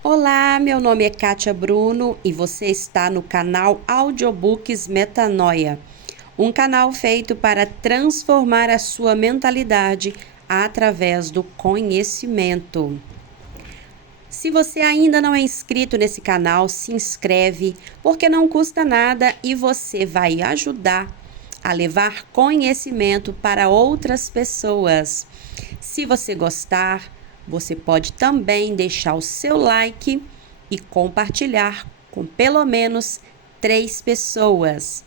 Olá, meu nome é Kátia Bruno e você está no canal Audiobooks Metanoia, um canal feito para transformar a sua mentalidade através do conhecimento. Se você ainda não é inscrito nesse canal, se inscreve, porque não custa nada e você vai ajudar a levar conhecimento para outras pessoas. Se você gostar, você pode também deixar o seu like e compartilhar com pelo menos 3 pessoas.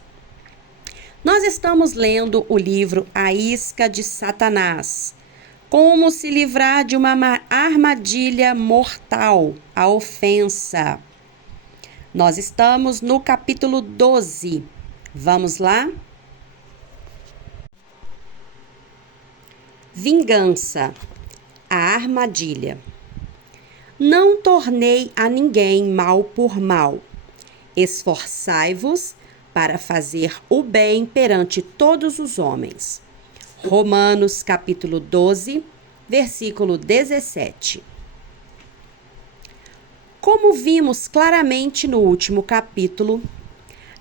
Nós estamos lendo o livro A Isca de Satanás. Como se livrar de uma armadilha mortal, a ofensa. Nós estamos no capítulo 12. Vamos lá? Vingança, a armadilha. Não tornei a ninguém mal por mal. Esforçai-vos para fazer o bem perante todos os homens. Romanos capítulo 12, versículo 17. Como vimos claramente no último capítulo,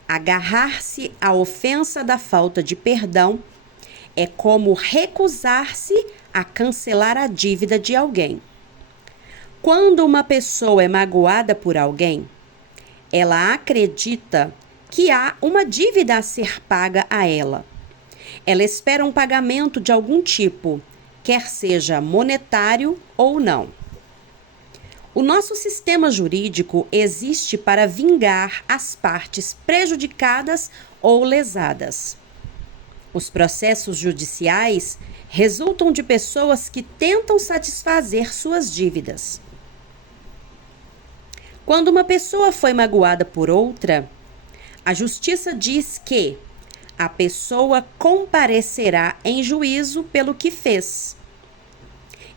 agarrar-se à ofensa da falta de perdão é como recusar-se a cancelar a dívida de alguém. Quando uma pessoa é magoada por alguém, ela acredita que há uma dívida a ser paga a ela. Ela espera um pagamento de algum tipo, quer seja monetário ou não. O nosso sistema jurídico existe para vingar as partes prejudicadas ou lesadas. Os processos judiciais resultam de pessoas que tentam satisfazer suas dívidas. Quando uma pessoa foi magoada por outra, a justiça diz que a pessoa comparecerá em juízo pelo que fez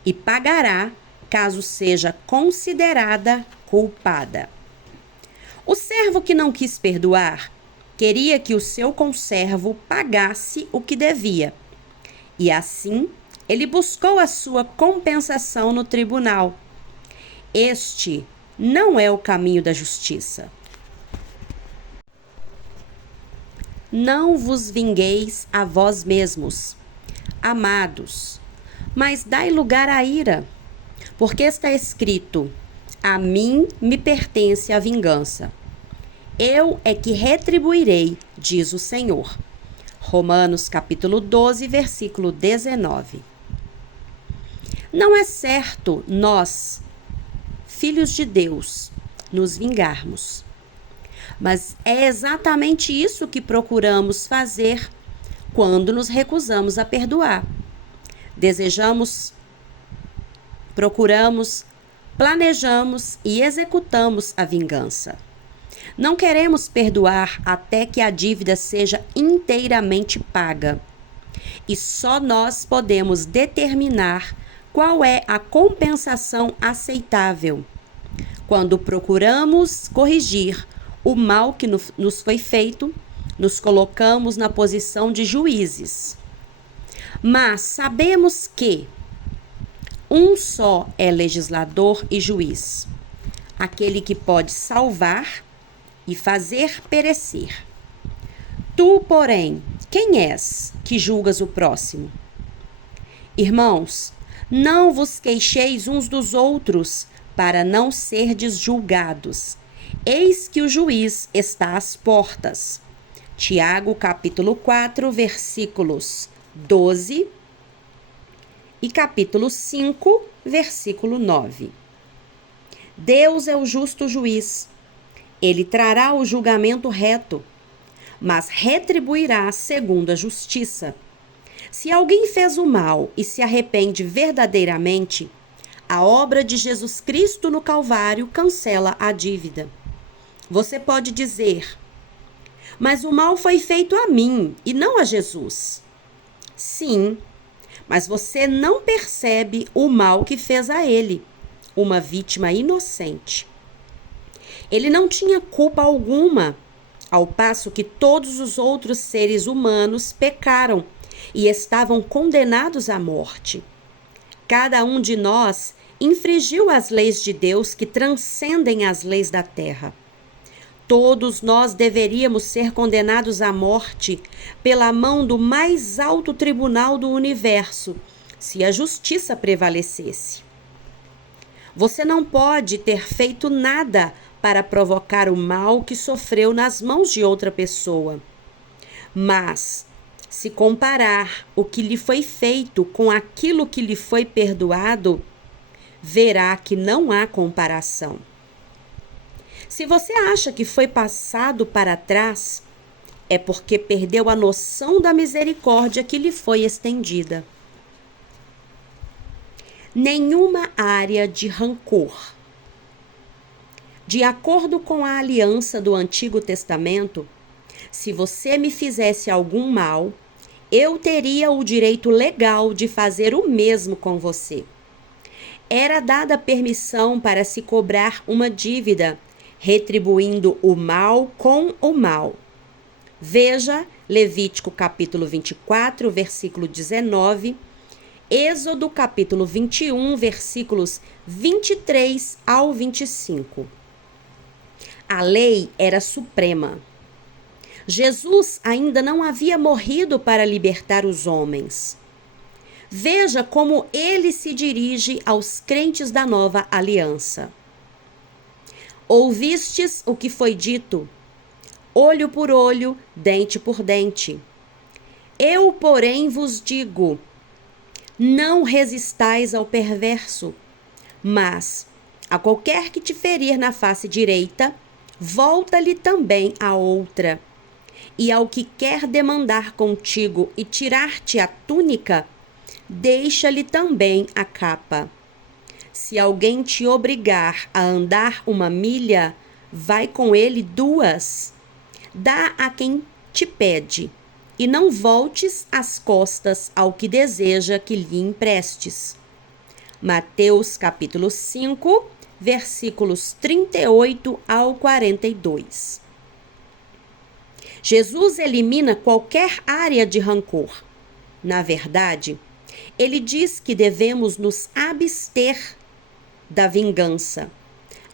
e pagará caso seja considerada culpada. O servo que não quis perdoar queria que o seu conservo pagasse o que devia, e assim ele buscou a sua compensação no tribunal. Este não é o caminho da justiça. Não vos vingueis a vós mesmos, amados, mas dai lugar à ira, porque está escrito: a mim me pertence a vingança. Eu é que retribuirei, diz o Senhor. Romanos capítulo 12, versículo 19. Não é certo nós, filhos de Deus, nos vingarmos. Mas é exatamente isso que procuramos fazer quando nos recusamos a perdoar. Procuramos, planejamos e executamos a vingança. Não queremos perdoar até que a dívida seja inteiramente paga. E só nós podemos determinar qual é a compensação aceitável. Quando procuramos corrigir o mal que nos foi feito, nos colocamos na posição de juízes. Mas sabemos que um só é legislador e juiz, aquele que pode salvar e fazer perecer. Tu, porém, quem és que julgas o próximo? Irmãos, não vos queixeis uns dos outros, para não serdes julgados. Eis que o juiz está às portas. Tiago, capítulo 4, versículos 12 e capítulo 5, versículo 9. Deus é o justo juiz. Ele trará o julgamento reto, mas retribuirá segundo a justiça. Se alguém fez o mal e se arrepende verdadeiramente, a obra de Jesus Cristo no Calvário cancela a dívida. Você pode dizer: mas o mal foi feito a mim e não a Jesus. Sim, mas você não percebe o mal que fez a ele, uma vítima inocente. Ele não tinha culpa alguma, ao passo que todos os outros seres humanos pecaram e estavam condenados à morte. Cada um de nós infringiu as leis de Deus que transcendem as leis da terra. Todos nós deveríamos ser condenados à morte pela mão do mais alto tribunal do universo, se a justiça prevalecesse. Você não pode ter feito nada para provocar o mal que sofreu nas mãos de outra pessoa. Mas, se comparar o que lhe foi feito com aquilo que lhe foi perdoado, verá que não há comparação. Se você acha que foi passado para trás, é porque perdeu a noção da misericórdia que lhe foi estendida. Nenhuma área de rancor. De acordo com a aliança do Antigo Testamento, se você me fizesse algum mal, eu teria o direito legal de fazer o mesmo com você. Era dada permissão para se cobrar uma dívida, retribuindo o mal com o mal. Veja Levítico capítulo 24, versículo 19, Êxodo capítulo 21, versículos 23 ao 25. A lei era suprema. Jesus ainda não havia morrido para libertar os homens. Veja como ele se dirige aos crentes da nova aliança. Ouvistes o que foi dito, olho por olho, dente por dente. Eu, porém, vos digo, não resistais ao perverso, mas a qualquer que te ferir na face direita, volta-lhe também a outra. E ao que quer demandar contigo e tirar-te a túnica, deixa-lhe também a capa. Se alguém te obrigar a andar 1 milha, vai com ele 2. Dá a quem te pede, e não voltes as costas ao que deseja que lhe emprestes. Mateus capítulo 5, versículos 38 ao 42. Jesus elimina qualquer área de rancor. Na verdade, ele diz que devemos nos abster da vingança,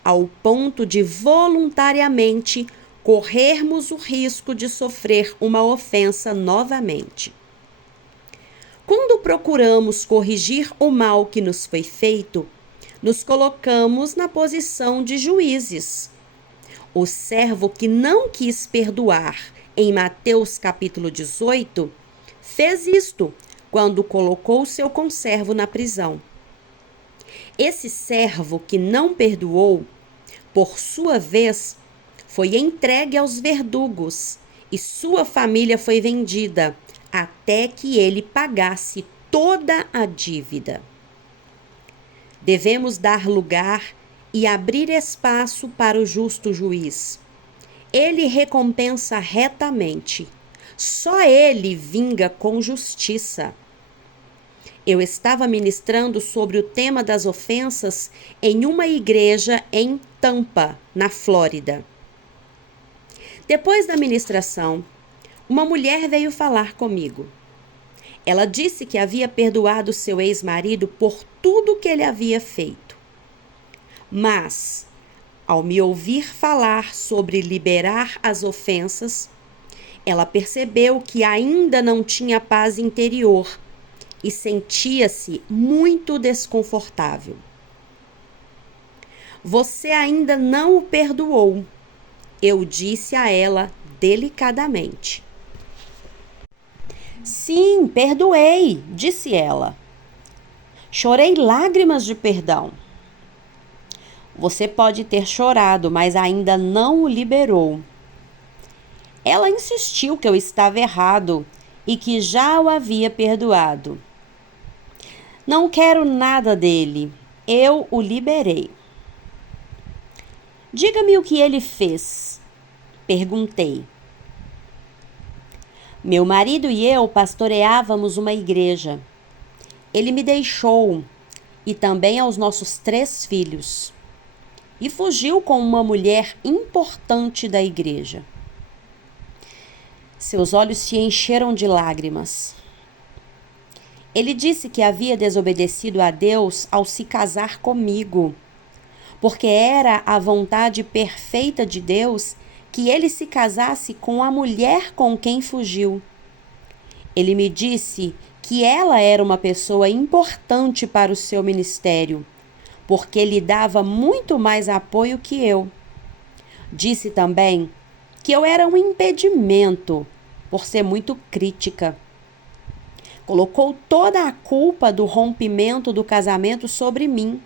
ao ponto de voluntariamente corrermos o risco de sofrer uma ofensa novamente. Quando procuramos corrigir o mal que nos foi feito, nos colocamos na posição de juízes. O servo que não quis perdoar, em Mateus capítulo 18, fez isto quando colocou seu conservo na prisão. Esse servo que não perdoou, por sua vez, foi entregue aos verdugos e sua família foi vendida até que ele pagasse toda a dívida. Devemos dar lugar e abrir espaço para o justo juiz. Ele recompensa retamente. Só ele vinga com justiça. Eu estava ministrando sobre o tema das ofensas em uma igreja em Tampa, na Flórida. Depois da ministração, uma mulher veio falar comigo. Ela disse que havia perdoado seu ex-marido por tudo que ele havia feito. Mas, ao me ouvir falar sobre liberar as ofensas, ela percebeu que ainda não tinha paz interior e sentia-se muito desconfortável. Você ainda não o perdoou, eu disse a ela delicadamente. Sim, perdoei, disse ela. Chorei lágrimas de perdão. Você pode ter chorado, mas ainda não o liberou. Ela insistiu que eu estava errado e que já o havia perdoado. Não quero nada dele. Eu o liberei. Diga-me o que ele fez. Perguntei. Meu marido e eu pastoreávamos uma igreja. Ele me deixou e também aos nossos 3 filhos. E fugiu com uma mulher importante da igreja. Seus olhos se encheram de lágrimas. Ele disse que havia desobedecido a Deus ao se casar comigo, porque era a vontade perfeita de Deus que ele se casasse com a mulher com quem fugiu. Ele me disse que ela era uma pessoa importante para o seu ministério, porque lhe dava muito mais apoio que eu. Disse também que eu era um impedimento, por ser muito crítica. Colocou toda a culpa do rompimento do casamento sobre mim.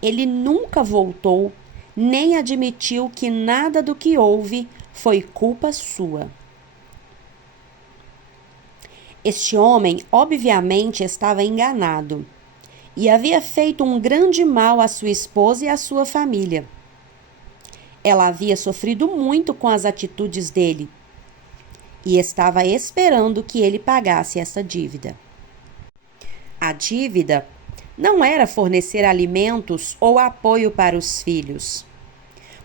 Ele nunca voltou, nem admitiu que nada do que houve foi culpa sua. Este homem, obviamente, estava enganado e havia feito um grande mal à sua esposa e à sua família. Ela havia sofrido muito com as atitudes dele e estava esperando que ele pagasse essa dívida. A dívida não era fornecer alimentos ou apoio para os filhos,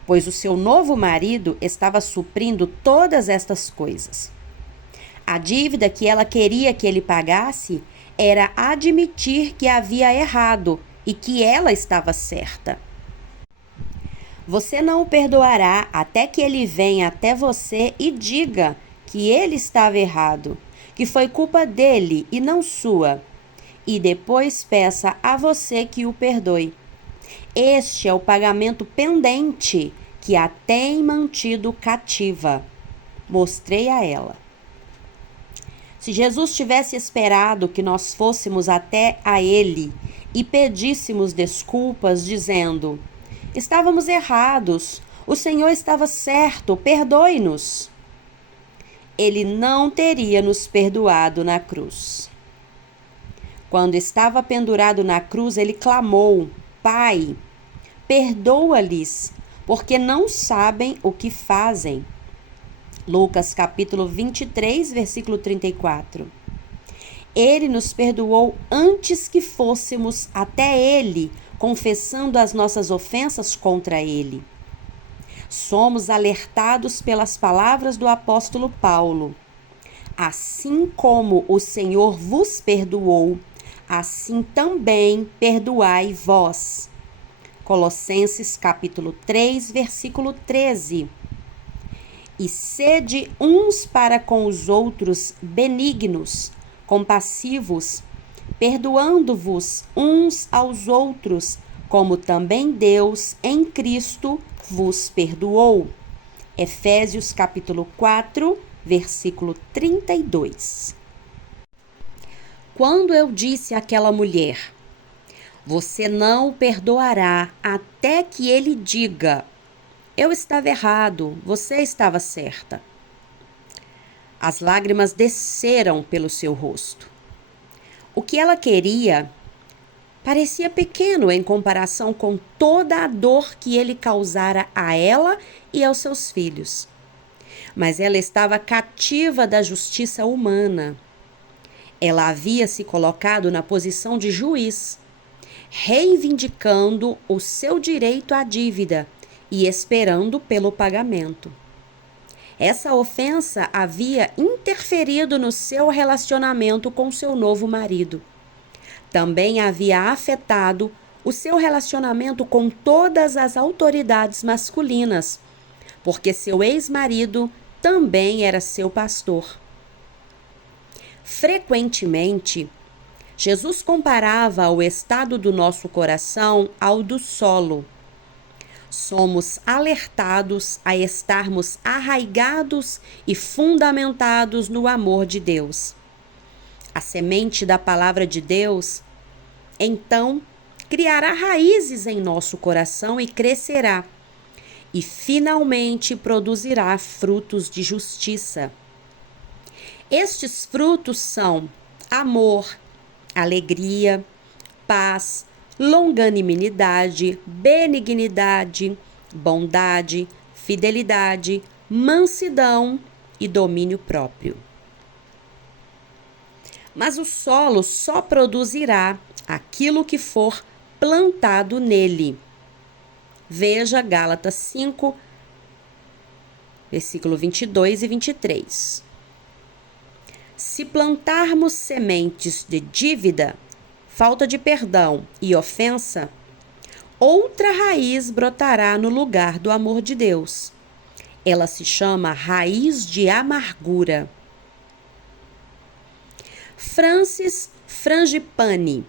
pois o seu novo marido estava suprindo todas estas coisas. A dívida que ela queria que ele pagasse era admitir que havia errado e que ela estava certa. Você não o perdoará até que ele venha até você e diga que ele estava errado, que foi culpa dele e não sua, e depois peça a você que o perdoe. Este é o pagamento pendente que a tem mantido cativa. Mostrei a ela. Se Jesus tivesse esperado que nós fôssemos até a ele e pedíssemos desculpas, dizendo: estávamos errados, o Senhor estava certo, perdoe-nos, ele não teria nos perdoado na cruz. Quando estava pendurado na cruz, ele clamou: Pai, perdoa-lhes, porque não sabem o que fazem. Lucas capítulo 23, versículo 34. Ele nos perdoou antes que fôssemos até ele, confessando as nossas ofensas contra ele. Somos alertados pelas palavras do apóstolo Paulo. Assim como o Senhor vos perdoou, assim também perdoai vós. Colossenses capítulo 3, versículo 13. E sede uns para com os outros benignos, compassivos, perdoando-vos uns aos outros, como também Deus em Cristo vos perdoou. Efésios capítulo 4, versículo 32. Quando eu disse àquela mulher: você não o perdoará até que ele diga: eu estava errado, você estava certa. As lágrimas desceram pelo seu rosto. O que ela queria parecia pequeno em comparação com toda a dor que ele causara a ela e aos seus filhos. Mas ela estava cativa da justiça humana. Ela havia se colocado na posição de juiz, reivindicando o seu direito à dívida e esperando pelo pagamento. Essa ofensa havia interferido no seu relacionamento com seu novo marido. Também havia afetado o seu relacionamento com todas as autoridades masculinas, porque seu ex-marido também era seu pastor. Frequentemente, Jesus comparava o estado do nosso coração ao do solo. Somos alertados a estarmos arraigados e fundamentados no amor de Deus. A semente da palavra de Deus, então, criará raízes em nosso coração e crescerá, e finalmente produzirá frutos de justiça. Estes frutos são amor, alegria, paz, longanimidade, benignidade, bondade, fidelidade, mansidão e domínio próprio. Mas o solo só produzirá aquilo que for plantado nele. Veja Gálatas 5, versículo 22 e 23. Se plantarmos sementes de dívida, falta de perdão e ofensa, outra raiz brotará no lugar do amor de Deus. Ela se chama raiz de amargura. Francis Frangipane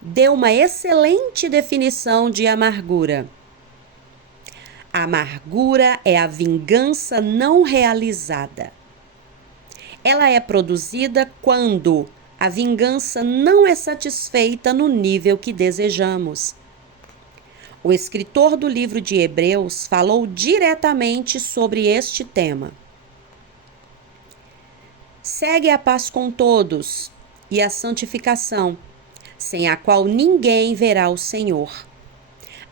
deu uma excelente definição de amargura. A amargura é a vingança não realizada. Ela é produzida quando a vingança não é satisfeita no nível que desejamos. O escritor do livro de Hebreus falou diretamente sobre este tema. Segue a paz com todos e a santificação, sem a qual ninguém verá o Senhor,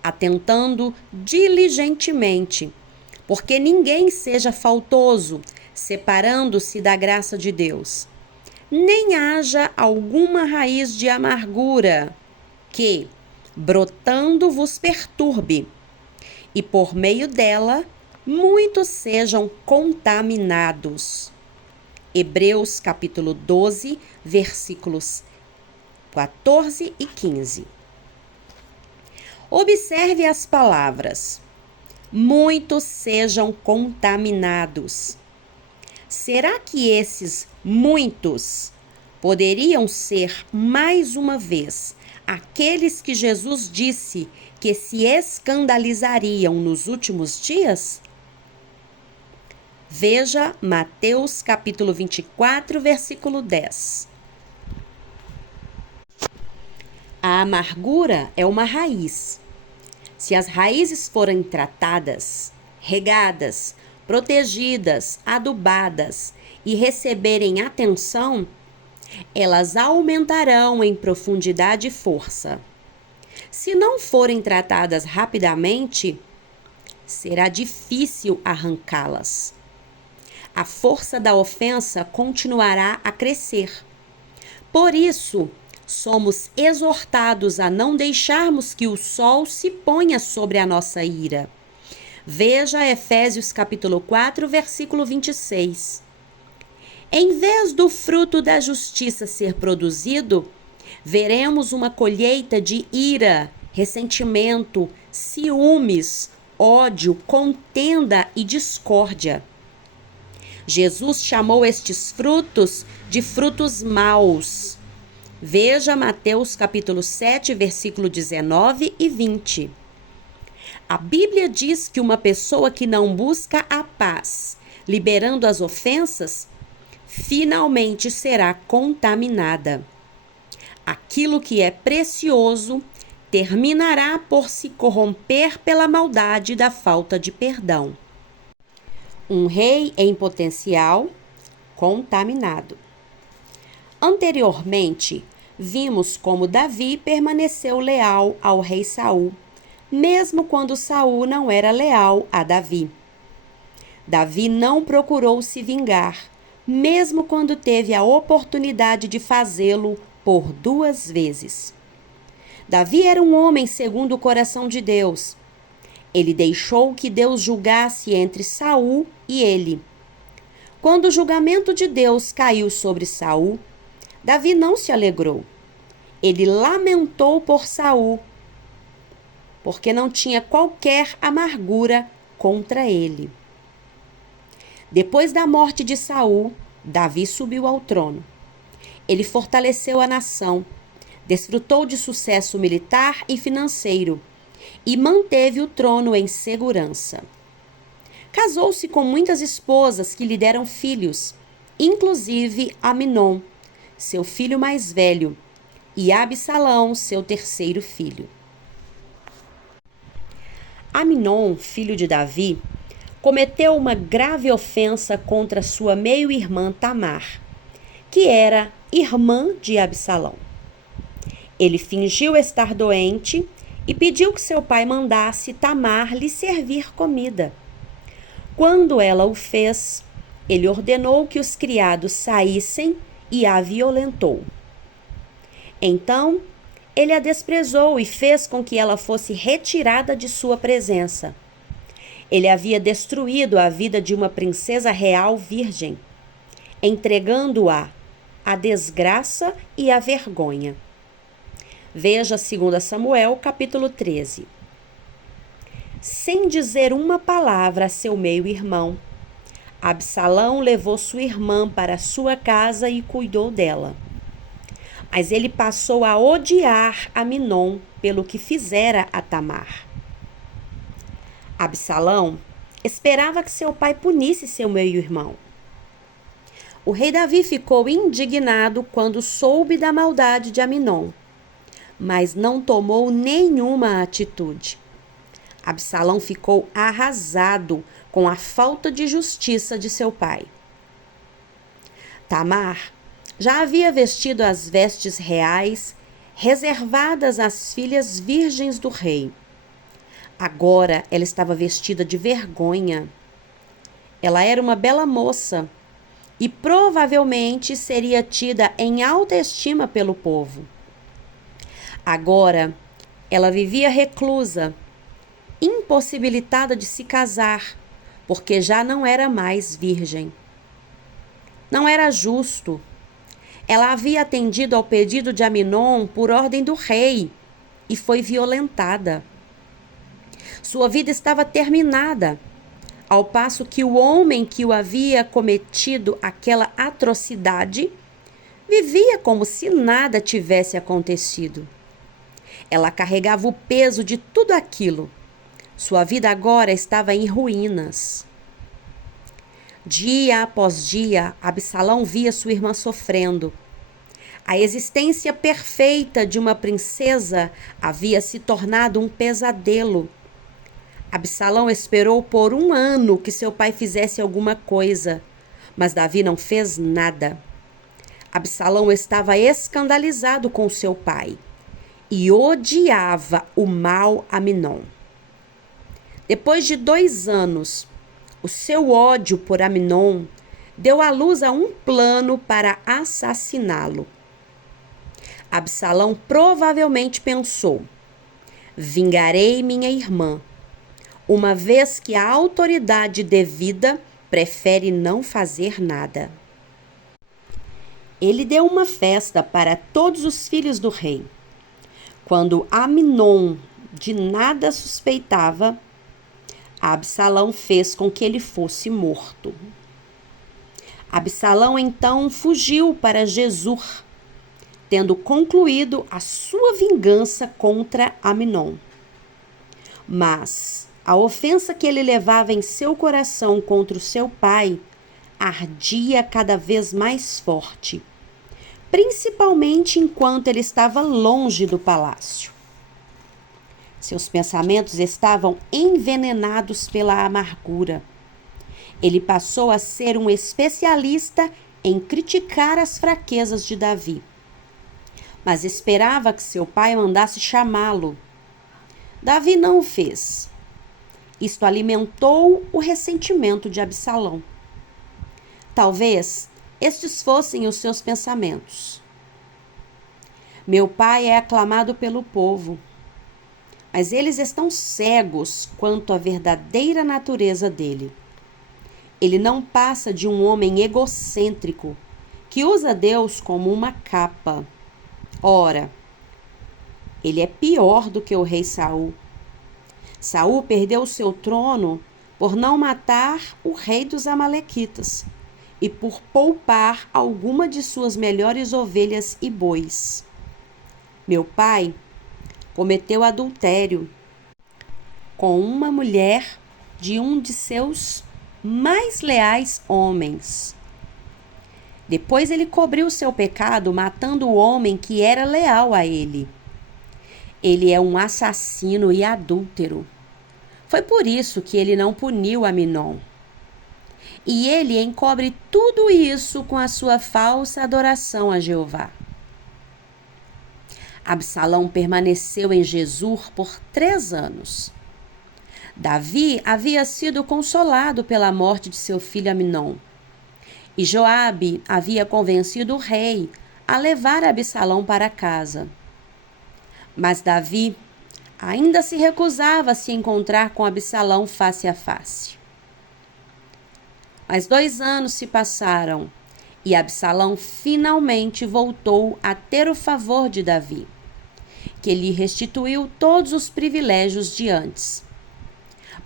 atentando diligentemente, porque ninguém seja faltoso, separando-se da graça de Deus, nem haja alguma raiz de amargura que, brotando, vos perturbe, e por meio dela muitos sejam contaminados. Hebreus capítulo 12, versículos 14 e 15. Observe as palavras: muitos sejam contaminados. Será que esses muitos poderiam ser, mais uma vez, aqueles que Jesus disse que se escandalizariam nos últimos dias? Veja Mateus capítulo 24, versículo 10. A amargura é uma raiz. Se as raízes forem tratadas, regadas, protegidas, adubadas e receberem atenção, elas aumentarão em profundidade e força. Se não forem tratadas rapidamente, será difícil arrancá-las. A força da ofensa continuará a crescer. Por isso, somos exortados a não deixarmos que o sol se ponha sobre a nossa ira. Veja Efésios capítulo 4, versículo 26. Em vez do fruto da justiça ser produzido, veremos uma colheita de ira, ressentimento, ciúmes, ódio, contenda e discórdia. Jesus chamou estes frutos de frutos maus. Veja Mateus capítulo 7, versículo 19 e 20. A Bíblia diz que uma pessoa que não busca a paz, liberando as ofensas, finalmente será contaminada. Aquilo que é precioso terminará por se corromper pela maldade da falta de perdão. Um rei em potencial contaminado. Anteriormente, vimos como Davi permaneceu leal ao rei Saul, mesmo quando Saul não era leal a Davi. Davi não procurou se vingar, mesmo quando teve a oportunidade de fazê-lo por 2 vezes. Davi era um homem segundo o coração de Deus. Ele deixou que Deus julgasse entre Saul e ele. Quando o julgamento de Deus caiu sobre Saul, Davi não se alegrou. Ele lamentou por Saul, porque não tinha qualquer amargura contra ele. Depois da morte de Saul, Davi subiu ao trono. Ele fortaleceu a nação, desfrutou de sucesso militar e financeiro e manteve o trono em segurança. Casou-se com muitas esposas que lhe deram filhos, inclusive Aminon, seu filho mais velho, e Absalão, seu 3º filho. Aminon, filho de Davi, cometeu uma grave ofensa contra sua meio-irmã Tamar, que era irmã de Absalão. Ele fingiu estar doente e pediu que seu pai mandasse Tamar lhe servir comida. Quando ela o fez, ele ordenou que os criados saíssem e a violentou. Então, ele a desprezou e fez com que ela fosse retirada de sua presença. Ele havia destruído a vida de uma princesa real virgem, entregando-a a desgraça e a vergonha. Veja 2 Samuel, capítulo 13. Sem dizer uma palavra a seu meio-irmão, Absalão levou sua irmã para sua casa e cuidou dela. Mas ele passou a odiar Aminon pelo que fizera a Tamar. Absalão esperava que seu pai punisse seu meio-irmão. O rei Davi ficou indignado quando soube da maldade de Aminon, mas não tomou nenhuma atitude. Absalão ficou arrasado com a falta de justiça de seu pai. Tamar já havia vestido as vestes reais reservadas às filhas virgens do rei. Agora ela estava vestida de vergonha. Ela era uma bela moça e provavelmente seria tida em alta estima pelo povo. Agora ela vivia reclusa, impossibilitada de se casar, porque já não era mais virgem. Não era justo. Ela havia atendido ao pedido de Aminon por ordem do rei e foi violentada. Sua vida estava terminada, ao passo que o homem que o havia cometido aquela atrocidade vivia como se nada tivesse acontecido. Ela carregava o peso de tudo aquilo. Sua vida agora estava em ruínas. Dia após dia, Absalão via sua irmã sofrendo. A existência perfeita de uma princesa havia se tornado um pesadelo. Absalão esperou por 1 ano que seu pai fizesse alguma coisa, mas Davi não fez nada. Absalão estava escandalizado com seu pai e odiava o mau Aminon. Depois de 2 anos, o seu ódio por Aminon deu à luz a um plano para assassiná-lo. Absalão provavelmente pensou: vingarei minha irmã, uma vez que a autoridade devida prefere não fazer nada. Ele deu uma festa para todos os filhos do rei. Quando Aminon de nada suspeitava, Absalão fez com que ele fosse morto. Absalão então fugiu para Gesur, tendo concluído a sua vingança contra Aminon. Mas a ofensa que ele levava em seu coração contra o seu pai ardia cada vez mais forte, principalmente enquanto ele estava longe do palácio. Seus pensamentos estavam envenenados pela amargura. Ele passou a ser um especialista em criticar as fraquezas de Davi, mas esperava que seu pai mandasse chamá-lo. Davi não o fez. Isto alimentou o ressentimento de Absalão. Talvez estes fossem os seus pensamentos. Meu pai é aclamado pelo povo, mas eles estão cegos quanto à verdadeira natureza dele. Ele não passa de um homem egocêntrico que usa Deus como uma capa. Ora, ele é pior do que o rei Saul. Saul perdeu o seu trono por não matar o rei dos Amalequitas e por poupar alguma de suas melhores ovelhas e bois. Meu pai cometeu adultério com uma mulher de um de seus mais leais homens. Depois ele cobriu seu pecado matando o homem que era leal a ele. Ele é um assassino e adúltero. Foi por isso que ele não puniu Aminon. E ele encobre tudo isso com a sua falsa adoração a Jeová. Absalão permaneceu em Gesur por 3 anos. Davi havia sido consolado pela morte de seu filho Aminon. E Joabe havia convencido o rei a levar Absalão para casa. Mas Davi ainda se recusava a se encontrar com Absalão face a face. Mas 2 anos se passaram E Absalão finalmente voltou a ter o favor de Davi, que lhe restituiu todos os privilégios de antes.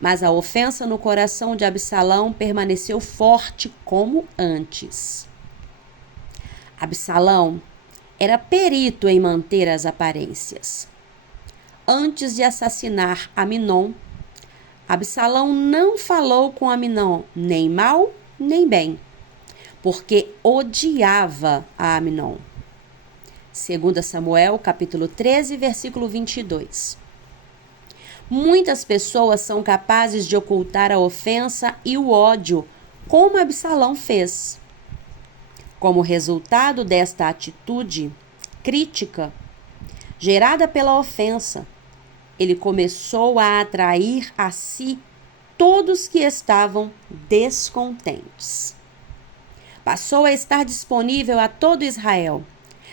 Mas a ofensa no coração de Absalão permaneceu forte como antes. Absalão era perito em manter as aparências. Antes de assassinar Aminon, Absalão não falou com Aminon nem mal nem bem, porque odiava a Aminon. 2 Samuel, capítulo 13, versículo 22. Muitas pessoas são capazes de ocultar a ofensa e o ódio, como Absalão fez. Como resultado desta atitude crítica, gerada pela ofensa, ele começou a atrair a si todos que estavam descontentes. Passou a estar disponível a todo Israel,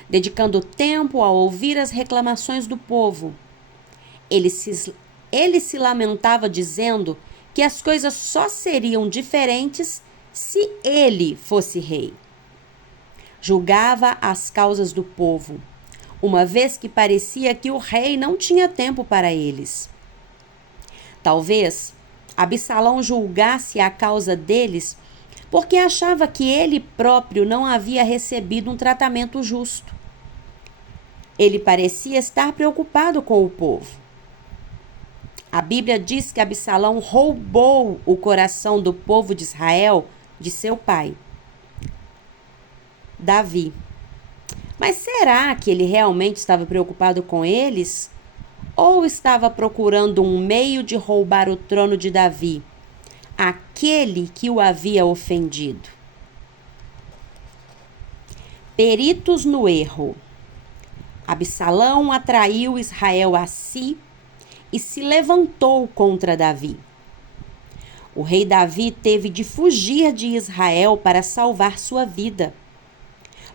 dedicando tempo a ouvir as reclamações do povo. Ele se lamentava dizendo que as coisas só seriam diferentes se ele fosse rei. Julgava as causas do povo, uma vez que parecia que o rei não tinha tempo para eles. Talvez Absalão julgasse a causa deles porque achava que ele próprio não havia recebido um tratamento justo. Ele parecia estar preocupado com o povo. A Bíblia diz que Absalão roubou o coração do povo de Israel de seu pai, Davi. Mas será que ele realmente estava preocupado com eles? Ou estava procurando um meio de roubar o trono de Davi, aquele que o havia ofendido? Peritos no erro. Absalão atraiu Israel a si e se levantou contra Davi. O rei Davi teve de fugir de Israel para salvar sua vida.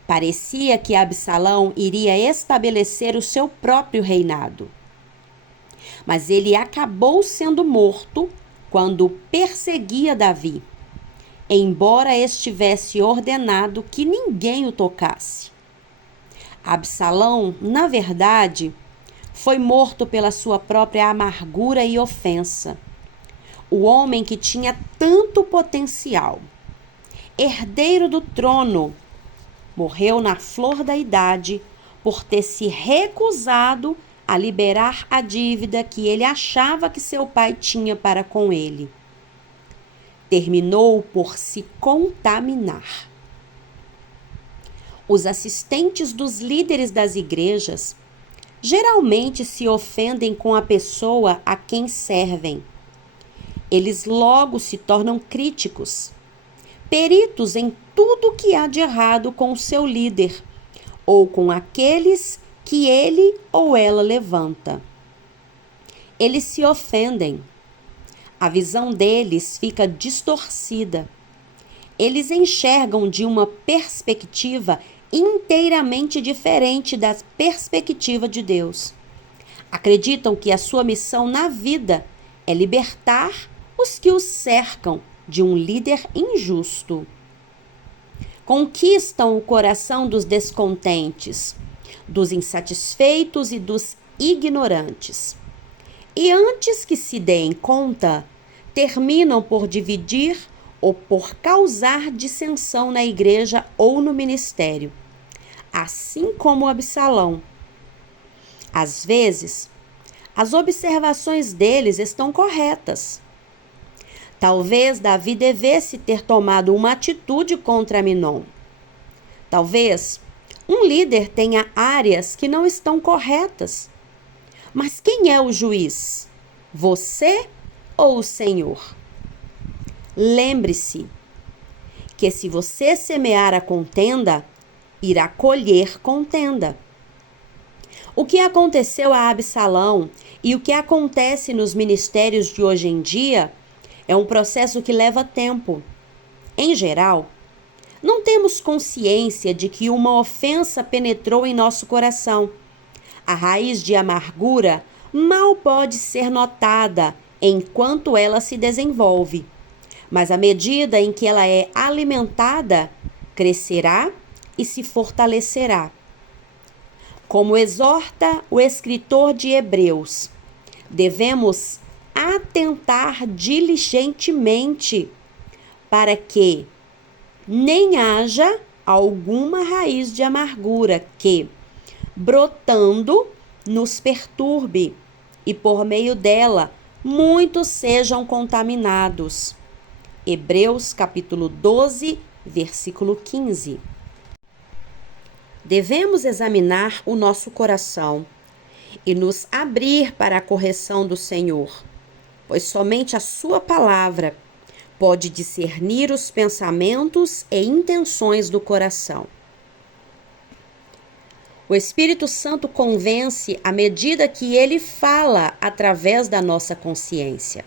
Parecia que Absalão iria estabelecer o seu próprio reinado. Mas ele acabou sendo morto quando perseguia Davi, embora estivesse ordenado que ninguém o tocasse. Absalão, na verdade, foi morto pela sua própria amargura e ofensa. O homem que tinha tanto potencial, herdeiro do trono, morreu na flor da idade por ter se recusado a liberar a dívida que ele achava que seu pai tinha para com ele. Terminou por se contaminar. Os assistentes dos líderes das igrejas geralmente se ofendem com a pessoa a quem servem. Eles logo se tornam críticos, peritos em tudo que há de errado com o seu líder ou com aqueles que ele ou ela levanta. Eles se ofendem. A visão deles fica distorcida. Eles enxergam de uma perspectiva inteiramente diferente da perspectiva de Deus. Acreditam que a sua missão na vida é libertar os que os cercam de um líder injusto. Conquistam o coração dos descontentes, dos insatisfeitos e dos ignorantes. E antes que se deem conta, terminam por dividir ou por causar dissensão na igreja ou no ministério, assim como Absalão. Às vezes, as observações deles estão corretas. Talvez Davi devesse ter tomado uma atitude contra Aminon. Talvez um líder tenha áreas que não estão corretas. Mas quem é o juiz? Você ou o Senhor? Lembre-se que se você semear a contenda, irá colher contenda. O que aconteceu a Absalão e o que acontece nos ministérios de hoje em dia é um processo que leva tempo. Em geral, não temos consciência de que uma ofensa penetrou em nosso coração. A raiz de amargura mal pode ser notada enquanto ela se desenvolve, mas à medida em que ela é alimentada, crescerá e se fortalecerá. Como exorta o escritor de Hebreus, devemos atentar diligentemente para que nem haja alguma raiz de amargura que, brotando, nos perturbe e por meio dela muitos sejam contaminados. Hebreus capítulo 12, versículo 15. Devemos examinar o nosso coração e nos abrir para a correção do Senhor, pois somente a sua palavra pode discernir os pensamentos e intenções do coração. O Espírito Santo convence à medida que ele fala através da nossa consciência.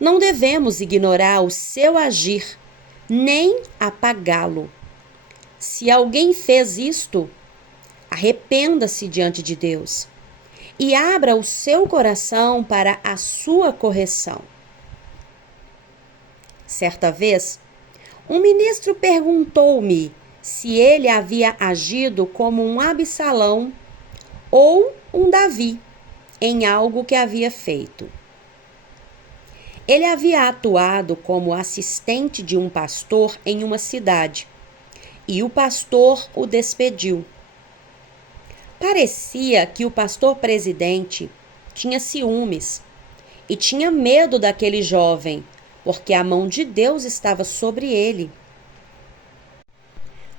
Não devemos ignorar o seu agir, nem apagá-lo. Se alguém fez isto, arrependa-se diante de Deus e abra o seu coração para a sua correção. Certa vez, um ministro perguntou-me se ele havia agido como um Absalão ou um Davi em algo que havia feito. Ele havia atuado como assistente de um pastor em uma cidade e o pastor o despediu. Parecia que o pastor presidente tinha ciúmes e tinha medo daquele jovem, porque a mão de Deus estava sobre ele.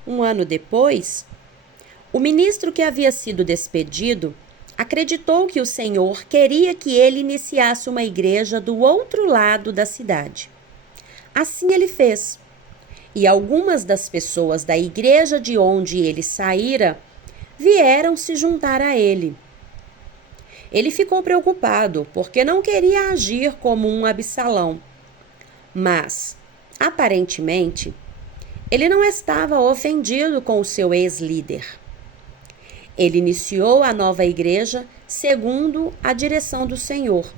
Um ano depois, o ministro que havia sido despedido acreditou que o Senhor queria que ele iniciasse uma igreja do outro lado da cidade. Assim ele fez. E algumas das pessoas da igreja de onde ele saíra vieram se juntar a ele. Ele ficou preocupado porque não queria agir como um Absalão. Mas, aparentemente, ele não estava ofendido com o seu ex-líder. Ele iniciou a nova igreja segundo a direção do Senhor,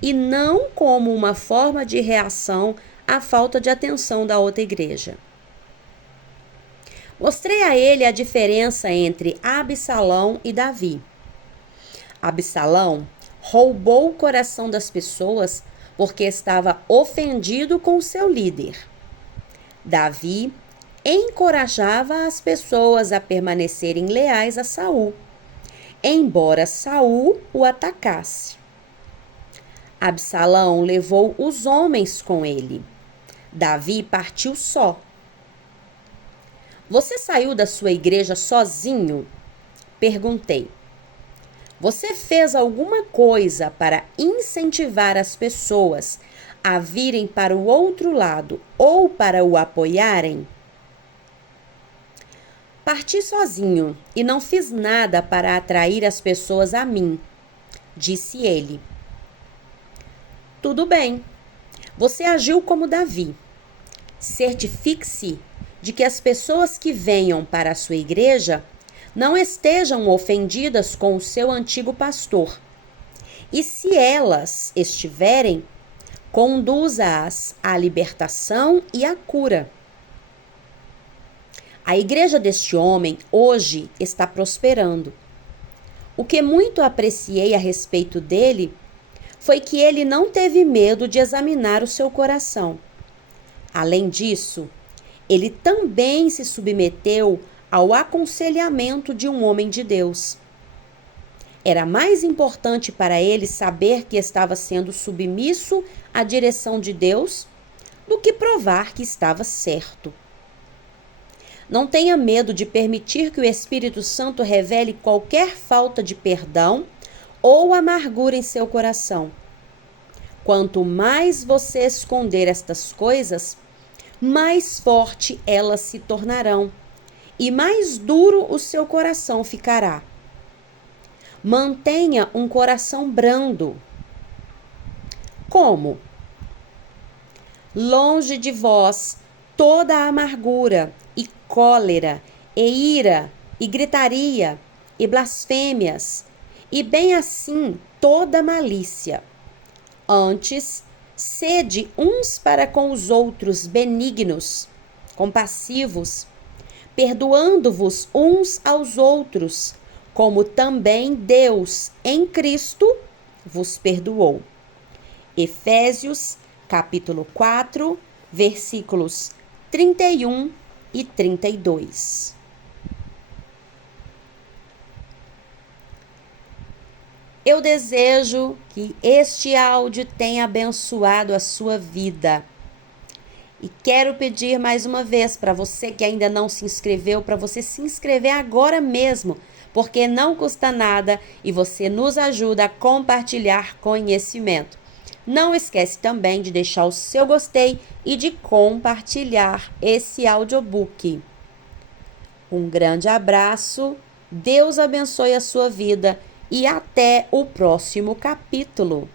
e não como uma forma de reação à falta de atenção da outra igreja. Mostrei a ele a diferença entre Absalão e Davi. Absalão roubou o coração das pessoas porque estava ofendido com seu líder. Davi encorajava as pessoas a permanecerem leais a Saul, embora Saul o atacasse. Absalão levou os homens com ele. Davi partiu só. Você saiu da sua igreja sozinho? Perguntei. Você fez alguma coisa para incentivar as pessoas a virem para o outro lado ou para o apoiarem? Parti sozinho e não fiz nada para atrair as pessoas a mim, disse ele. Tudo bem, você agiu como Davi. Certifique-se de que as pessoas que venham para a sua igreja não estejam ofendidas com o seu antigo pastor. E se elas estiverem, conduza-as à libertação e à cura. A igreja deste homem hoje está prosperando. O que muito apreciei a respeito dele foi que ele não teve medo de examinar o seu coração. Além disso, ele também se submeteu ao aconselhamento de um homem de Deus. Era mais importante para ele saber que estava sendo submisso à direção de Deus do que provar que estava certo. Não tenha medo de permitir que o Espírito Santo revele qualquer falta de perdão ou amargura em seu coração. Quanto mais você esconder estas coisas, mais forte elas se tornarão e mais duro o seu coração ficará. Mantenha um coração brando. Como? Longe de vós toda a amargura e cólera e ira e gritaria e blasfêmias e bem assim toda malícia. Antes, sede uns para com os outros benignos, compassivos, perdoando-vos uns aos outros, como também Deus em Cristo vos perdoou. Efésios, capítulo 4, versículos 31 e 32. Eu desejo que este áudio tenha abençoado a sua vida. E quero pedir mais uma vez para você que ainda não se inscreveu, para você se inscrever agora mesmo, porque não custa nada e você nos ajuda a compartilhar conhecimento. Não esquece também de deixar o seu gostei e de compartilhar esse audiobook. Um grande abraço, Deus abençoe a sua vida e até o próximo capítulo.